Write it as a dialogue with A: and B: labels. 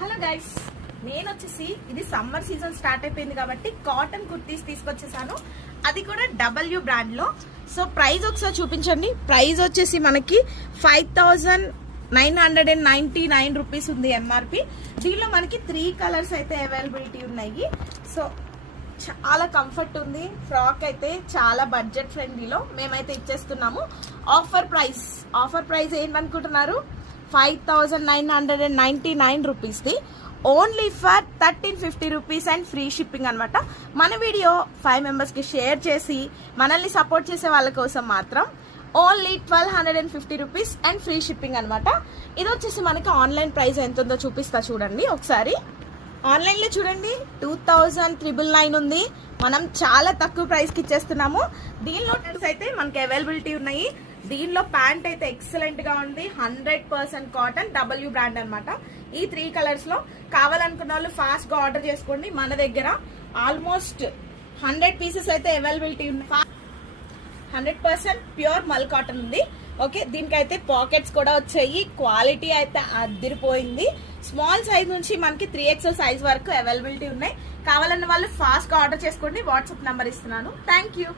A: Hello guys నేను వచ్చేసి ఇది సమ్మర్ సీజన్ స్టార్ట్ అయిపోయింది కాబట్టి కాటన్ కుర్తీస్ తీసుకొచ్చేసాను. అది కూడా డబ్ల్యూ బ్రాండ్లో సో ప్రైస్ ఒకసారి చూపించండి. ప్రైస్ వచ్చేసి మనకి five thousand nine hundred and ninety nine rupees ఉంది ఎంఆర్పి దీనిలో మనకి త్రీ కలర్స్ అయితే అవైలబిలిటీ ఉన్నాయి. సో చాలా కంఫర్ట్ ఉంది. ఫ్రాక్ అయితే చాలా బడ్జెట్ ఫ్రెండ్లీలో మేమైతే ఇచ్చేస్తున్నాము. Offer price offer price ఏంటనుకుంటున్నారు five thousand nine hundred and ninety nine రూపీస్ది. Only for thirteen fifty rupees and free shipping అనమాట మన వీడియో ఫైవ్ మెంబర్స్కి షేర్ చేసి మనల్ని సపోర్ట్ చేసే వాళ్ళ కోసం మాత్రం only twelve hundred and fifty rupees and free shipping అనమాట ఇది వచ్చేసి మనకి ఆన్లైన్ ప్రైస్ ఎంత ఉందో చూపిస్తా చూడండి ఒకసారి. ఆన్లైన్లో చూడండి టూ థౌజండ్ త్రిబుల్ నైన్ ఉంది. మనం చాలా తక్కువ ప్రైస్కి ఇచ్చేస్తున్నాము. దీనిలో అయితే మనకి అవైలబిలిటీ ఉన్నాయి. దీనిలో ప్యాంట్ అయితే ఎక్సలెంట్గా ఉంది. Hundred percent cotton W brand అనమాట ఈ త్రీ కలర్స్లో కావాలనుకున్న వాళ్ళు ఫాస్ట్గా ఆర్డర్ చేసుకోండి. మన దగ్గర ఆల్మోస్ట్ హండ్రెడ్ పీసెస్ అయితే అవైలబిలిటీ ఉన్నాయి. హండ్రెడ్ పర్సెంట్ ప్యూర్ మల్ కాటన్ ఉంది. ఓకే దీనికైతే పాకెట్స్ కూడా వచ్చాయి. క్వాలిటీ అయితే అదిరిపోయింది స్మాల్ సైజ్ నుంచి మనకి త్రీ ఎక్స్ఎల్ సైజ్ వరకు అవైలబిలిటీ ఉన్నాయి. కావాలన్న వాళ్ళు ఫాస్ట్గా ఆర్డర్ చేసుకోండి. వాట్సాప్ నెంబర్ ఇస్తున్నాను. Thank you